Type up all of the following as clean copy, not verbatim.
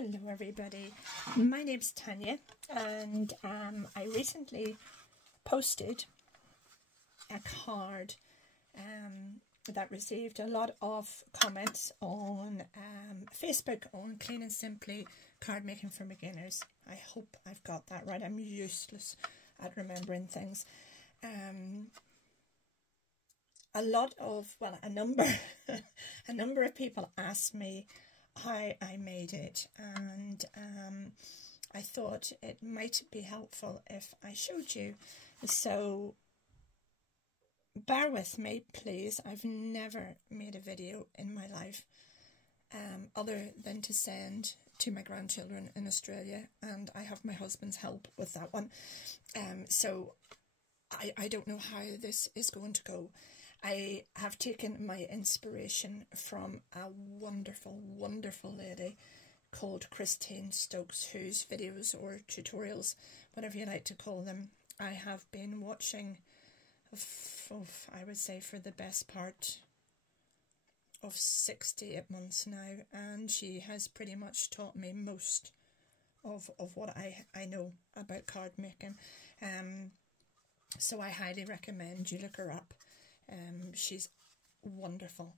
Hello everybody, my name's Tanya and I recently posted a card that received a lot of comments on Facebook on Clean and Simply card making for beginners. I hope I've got that right. I'm useless at remembering things. A number a number of people asked me how I made it, and I thought it might be helpful if I showed you. So bear with me, please. I've never made a video in my life other than to send to my grandchildren in Australia, and I have my husband's help with that one. So I don't know how this is going to go. I have taken my inspiration from a wonderful, wonderful lady called Christine Stokes, whose videos or tutorials, whatever you like to call them, I have been watching, I would say, for the best part of 6 to 8 months now, and she has pretty much taught me most of what I know about card making. So I highly recommend you look her up. She's wonderful.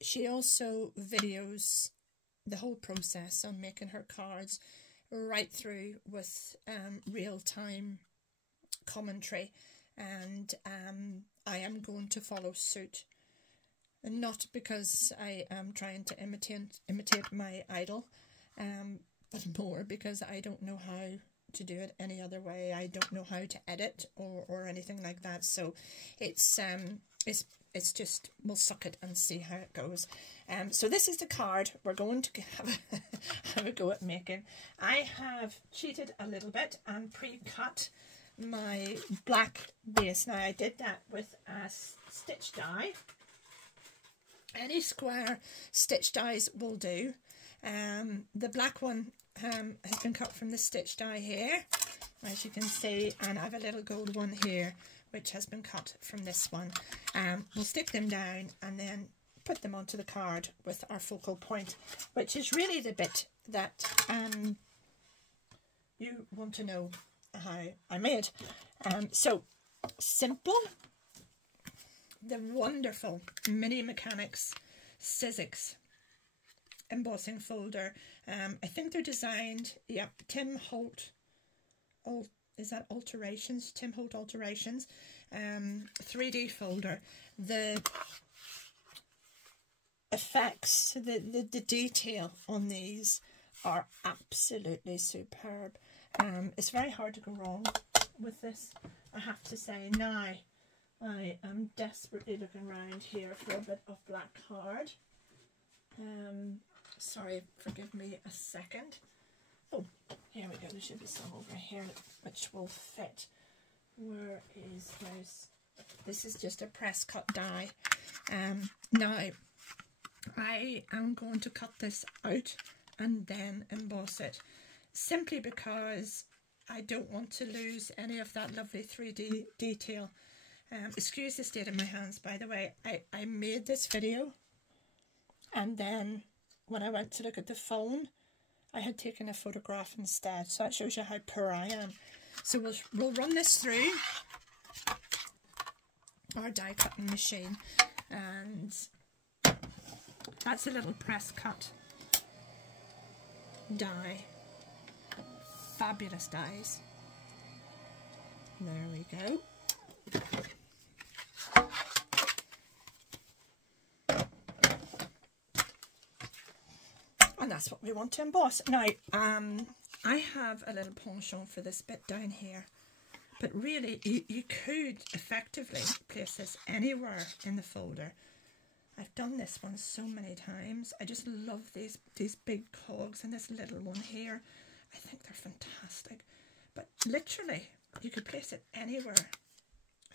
She also videos the whole process on making her cards right through with real-time commentary, and I am going to follow suit, not because I am trying to imitate my idol, but more because I don't know how to do it any other way. I don't know how to edit or anything like that, so it's just, we'll suck it and see how it goes. So this is the card we're going to have a go at making. I have cheated a little bit and pre-cut my black base. Now I did that with a stitch die. Any square stitch dies will do. The black one has been cut from the stitch die here, as you can see, and I have a little gold one here which has been cut from this one. We'll stick them down and then put them onto the card with our focal point, which is really the bit that you want to know how I made. So simple, the wonderful Mini Mechanics Sizzix embossing folder. I think they're designed, yeah, Tim Holt, is that Alterations? Tim Holt Alterations 3D folder. The effects, the detail on these are absolutely superb. It's very hard to go wrong with this, I have to say. Now I am desperately looking around here for a bit of black card. Sorry, forgive me a second. Oh, here we go. There should be some over here which will fit. Where is this? This is just a press cut die. Now I am going to cut this out and then emboss it, simply because I don't want to lose any of that lovely 3D detail. Excuse the state of my hands, by the way. I made this video, and then when I went to look at the phone, I had taken a photograph instead, so that shows you how poor I am. So we'll run this through our die cutting machine, and that's a little press cut die. Fabulous dies. There we go. And that's what we want to emboss. Now, I have a little penchant for this bit down here, but really you could effectively place this anywhere in the folder. I've done this one so many times. I just love these big cogs and this little one here. I think they're fantastic. But literally, you could place it anywhere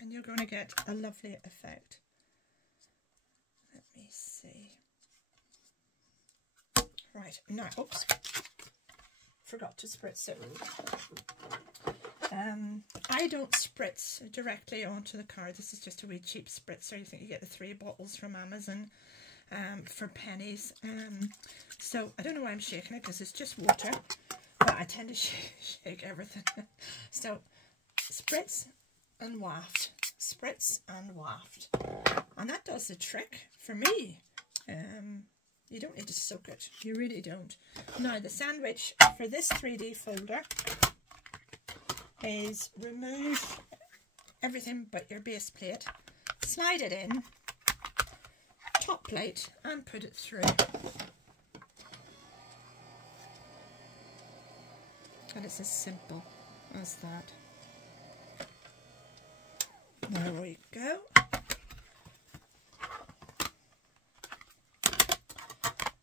and you're going to get a lovely effect. Let me see. Right, now, oops, forgot to spritz it. I don't spritz directly onto the card. This is just a wee cheap spritzer. You think you get the 3 bottles from Amazon for pennies. So I don't know why I'm shaking it, because it's just water, but I tend to shake everything. So spritz and waft, spritz and waft, and that does the trick for me. You don't need to soak it, you really don't. Now the sandwich for this 3D folder is remove everything but your base plate, slide it in, top plate, and put it through. And it's as simple as that. There we go.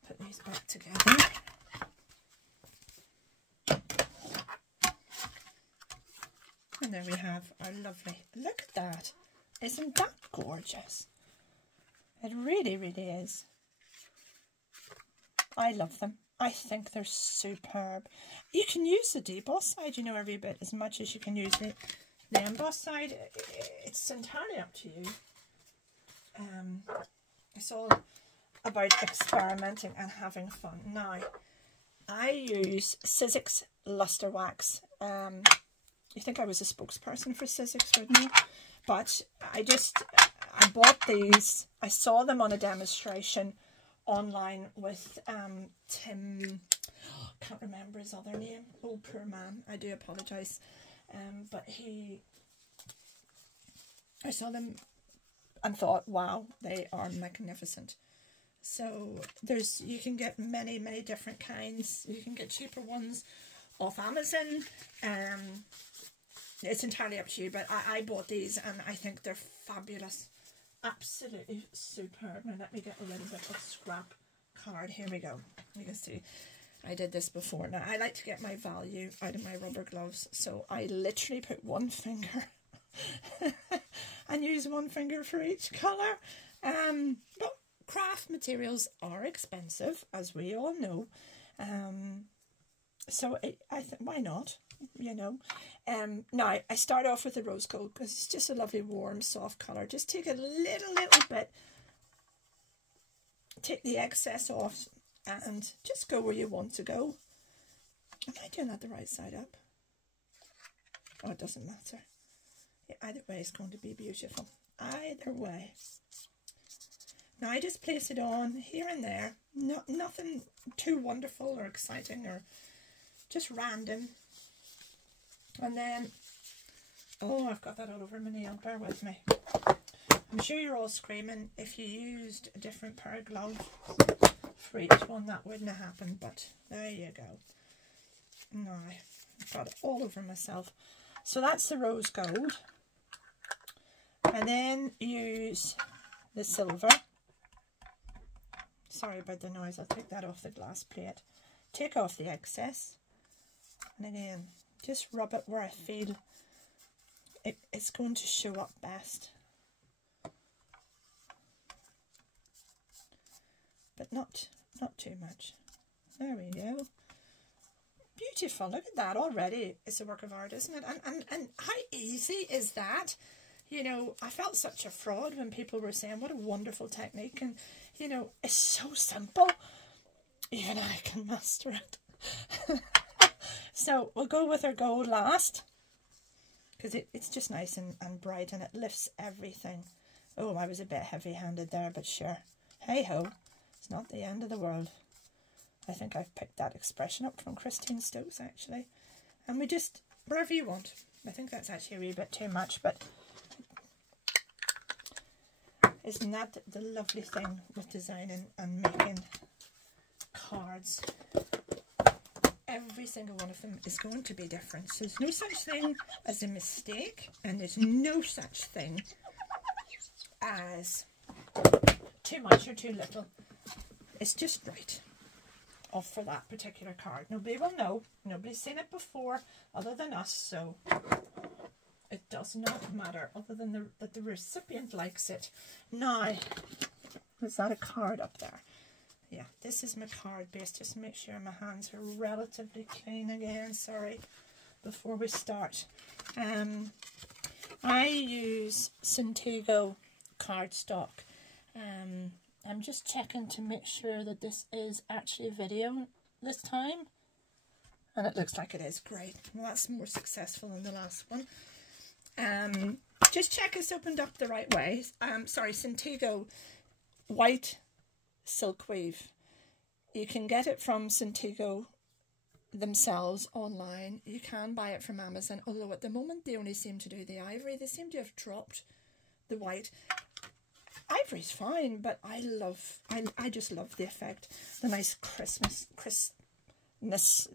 Put these back together. And there we have our lovely, look at that. Isn't that gorgeous? It really, really is. I love them. I think they're superb. You can use the deboss side, you know, every bit as much as you can use the emboss side. It's entirely up to you. It's all about experimenting and having fun. Now, I use Sizzix Luster Wax. You think I was a spokesperson for Sizzix, wouldn't you? But I bought these. I saw them on a demonstration online with Tim, can't remember his other name, oh poor man, I do apologise, but I saw them and thought, wow, they are magnificent. So you can get many different kinds. You can get cheaper ones off Amazon. It's entirely up to you, but I bought these and I think they're fabulous. Absolutely superb. Now let me get a little bit of scrap card. Here we go. You can see I did this before. Now I like to get my value out of my rubber gloves, so I literally put one finger and use one finger for each colour. But craft materials are expensive, as we all know. So I think, why not? You know. Now I start off with the rose gold because it's just a lovely warm soft colour. Just take a little bit, take the excess off and just go where you want to go. Am I doing that the right side up? Oh, it doesn't matter. Yeah, either way is going to be beautiful. Either way. Now I just place it on here and there. Nothing too wonderful or exciting or just random. And then, oh, I've got that all over my nail, bear with me. I'm sure you're all screaming if you used a different pair of gloves for each one, that wouldn't have happened, but there you go. Now, I've got it all over myself. So that's the rose gold. And then use the silver. Sorry about the noise, I'll take that off the glass plate. Take off the excess. And again, just rub it where I feel it's going to show up best. But not too much. There we go. Beautiful. Look at that already. It's a work of art, isn't it? And how easy is that? You know, I felt such a fraud when people were saying what a wonderful technique, and you know, it's so simple. Even I can master it. So we'll go with our gold last, because it's just nice and bright, and it lifts everything. Oh, I was a bit heavy-handed there, but sure. Hey-ho, it's not the end of the world. I think I've picked that expression up from Christine Stokes, actually. And we just, wherever you want. I think that's actually a wee bit too much, but isn't that the lovely thing with designing and making cards? Every single one of them is going to be different. So there's no such thing as a mistake, and there's no such thing as too much or too little. It's just right off for that particular card. Nobody will know. Nobody's seen it before other than us, so it does not matter other than that the recipient likes it. Now, is that a card up there? Yeah, this is my card base. Just make sure my hands are relatively clean again. Sorry, before we start. I use Cintigo cardstock. I'm just checking to make sure that this is actually a video this time. And it looks like it is. Great. Well, that's more successful than the last one. Just check it's opened up the right way. Sorry, Cintigo white silk weave. You can get it from Cintigo themselves online. You can buy it from Amazon, although at the moment they only seem to do the ivory. They seem to have dropped the white. Ivory's fine, but I just love the effect, the nice crispness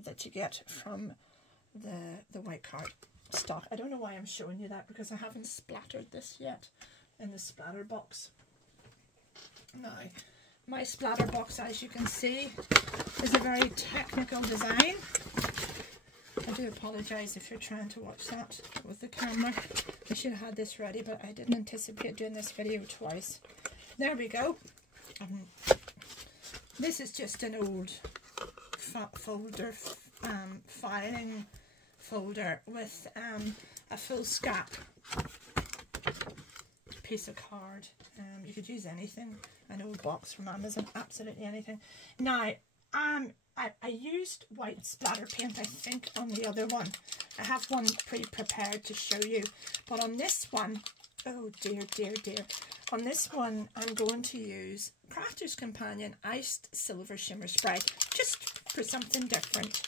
that you get from the white card stock. I don't know why I'm showing you that, because I haven't splattered this yet in the splatter box. Now, my splatter box, as you can see, is a very technical design. I do apologise if you're trying to watch that with the camera. I should have had this ready, but I didn't anticipate doing this video twice. There we go. This is just an old folder, filing folder with a full scrap piece of card. You could use anything, an old box from Amazon, absolutely anything. Now, I used white splatter paint, I think, on the other one. I have one pre-prepared to show you, but on this one, oh dear, dear, dear. On this one, I'm going to use Crafter's Companion Iced Silver Shimmer Spray, just for something different.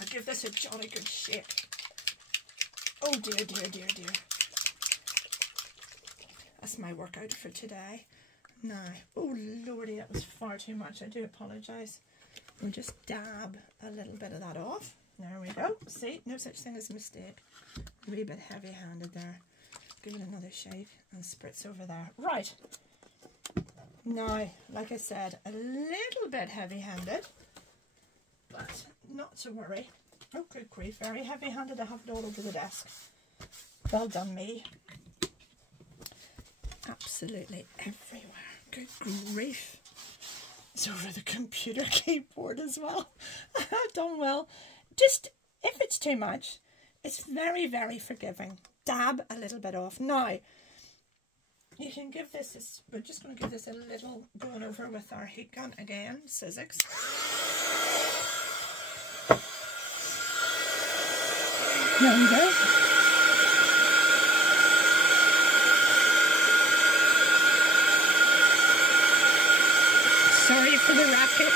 I'll give this a jolly good shake. Oh dear, dear, dear, dear. That's my workout for today. Now, oh lordy, that was far too much. I do apologise. We'll just dab a little bit of that off. There we go. See, no such thing as a mistake. A wee bit heavy-handed there. Give it another shake and spritz over there. Right. Now, like I said, a little bit heavy-handed, but not to worry. Oh, good grief, very heavy-handed. I have it all over the desk. Well done, me. Absolutely everywhere. Good grief. It's over the computer keyboard as well. I've done well. Just, if it's too much, it's very, very forgiving. Dab a little bit off. Now, you can give this, we're just going to give this a little going over with our heat gun again, Sizzix. There we go. Sorry for the racket.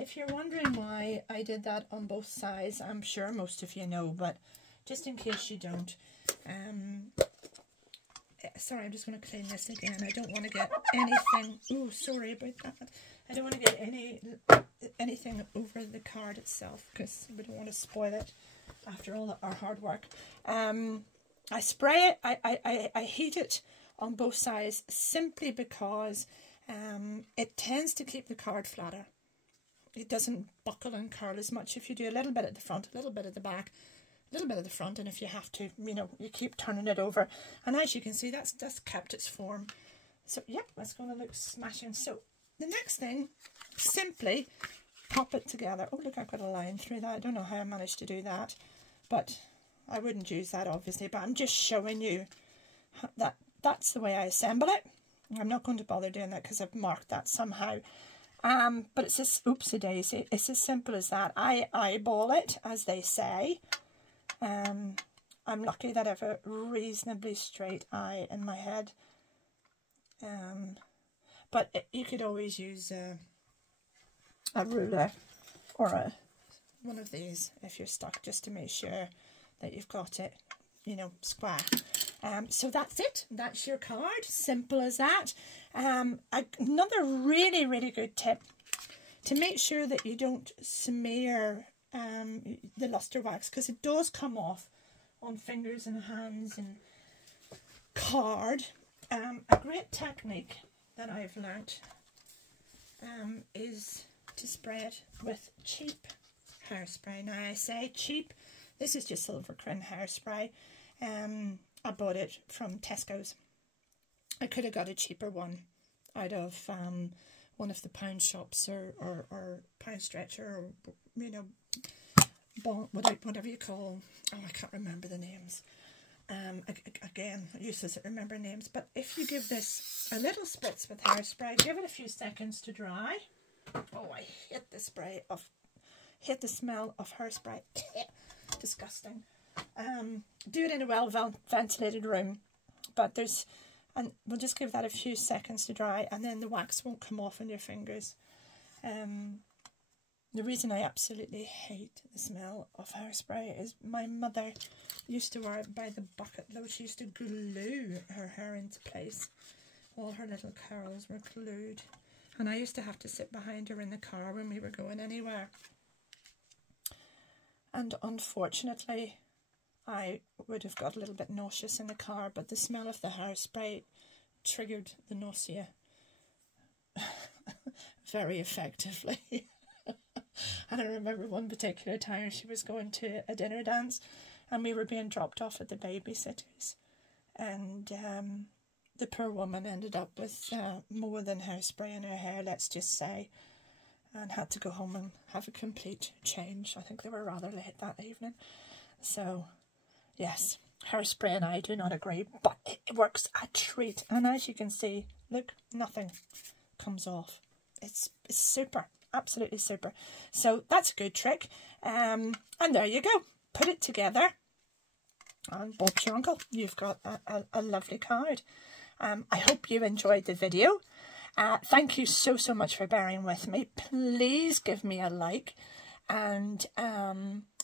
If you're wondering why I did that on both sides, I'm sure most of you know, but just in case you don't, sorry, I'm just going to clean this again. I don't want to get anything, oh, sorry about that. I don't want to get anything over the card itself, because we don't want to spoil it after all our hard work. I spray it, I heat it on both sides simply because it tends to keep the card flatter. It doesn't buckle and curl as much if you do a little bit at the front, a little bit at the back, a little bit at the front, and if you have to, you know, you keep turning it over. And as you can see, that's kept its form. So, yeah, that's going to look smashing. So, the next thing, simply pop it together. Oh, look, I've got a line through that. I don't know how I managed to do that, but I wouldn't use that, obviously, but I'm just showing you that that's the way I assemble it. I'm not going to bother doing that because I've marked that somehow. But it's just, oopsie-daisy, it's as simple as that. I eyeball it, as they say. I'm lucky that I have a reasonably straight eye in my head. But you could always use a ruler or one of these if you're stuck, just to make sure that you've got it, you know, square. So that's it. That's your card. Simple as that. Another really, really good tip to make sure that you don't smear the luster wax, because it does come off on fingers and hands and card. A great technique that I've learnt is to spray it with cheap hairspray. Now I say cheap, this is just Silvercrin hairspray. I bought it from Tesco's. I could have got a cheaper one out of one of the pound shops or Pound Stretcher, or, you know, whatever you call. Oh, I can't remember the names. Again, useless at remembering names. But if you give this a little spritz with hairspray, give it a few seconds to dry. Oh, I hate the hate the smell of hairspray. Disgusting. Do it in a well ventilated room, but and we'll just give that a few seconds to dry, and then the wax won't come off on your fingers. The reason I absolutely hate the smell of hairspray is my mother used to wear it by the bucket load. She used to glue her hair into place. All her little curls were glued. And I used to have to sit behind her in the car when we were going anywhere. And unfortunately, I would have got a little bit nauseous in the car, but the smell of the hairspray triggered the nausea very effectively. And I remember one particular time she was going to a dinner dance and we were being dropped off at the babysitters, and the poor woman ended up with more than hairspray in her hair, let's just say, and had to go home and have a complete change. I think they were rather late that evening. So yes, hairspray and I do not agree, but it works a treat. And as you can see, look, nothing comes off. It's super, absolutely super. So that's a good trick. And there you go. Put it together and Bob's your uncle. You've got a lovely card. I hope you enjoyed the video. Thank you so much for bearing with me. Please give me a like, and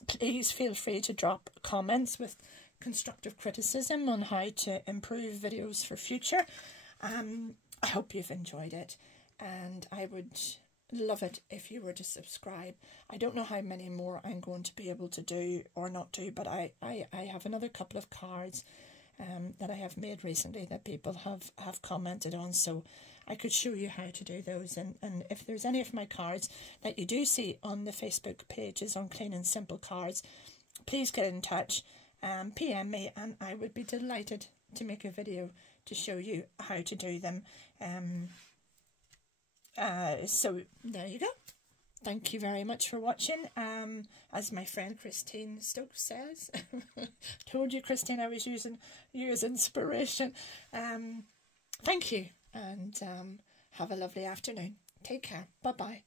please feel free to drop comments with constructive criticism on how to improve videos for future. I hope you've enjoyed it, and I would love it if you were to subscribe. I don't know how many more I'm going to be able to do or not do, but I have another couple of cards that I have made recently that people have commented on, so I could show you how to do those. And if there's any of my cards that you do see on the Facebook pages on Clean and Simple Cards, please get in touch, PM me, and I would be delighted to make a video to show you how to do them. So there you go. Thank you very much for watching. As my friend Christine Stokes says, told you, Christine, I was using you as inspiration. Thank you, and have a lovely afternoon. Take care. Bye-bye.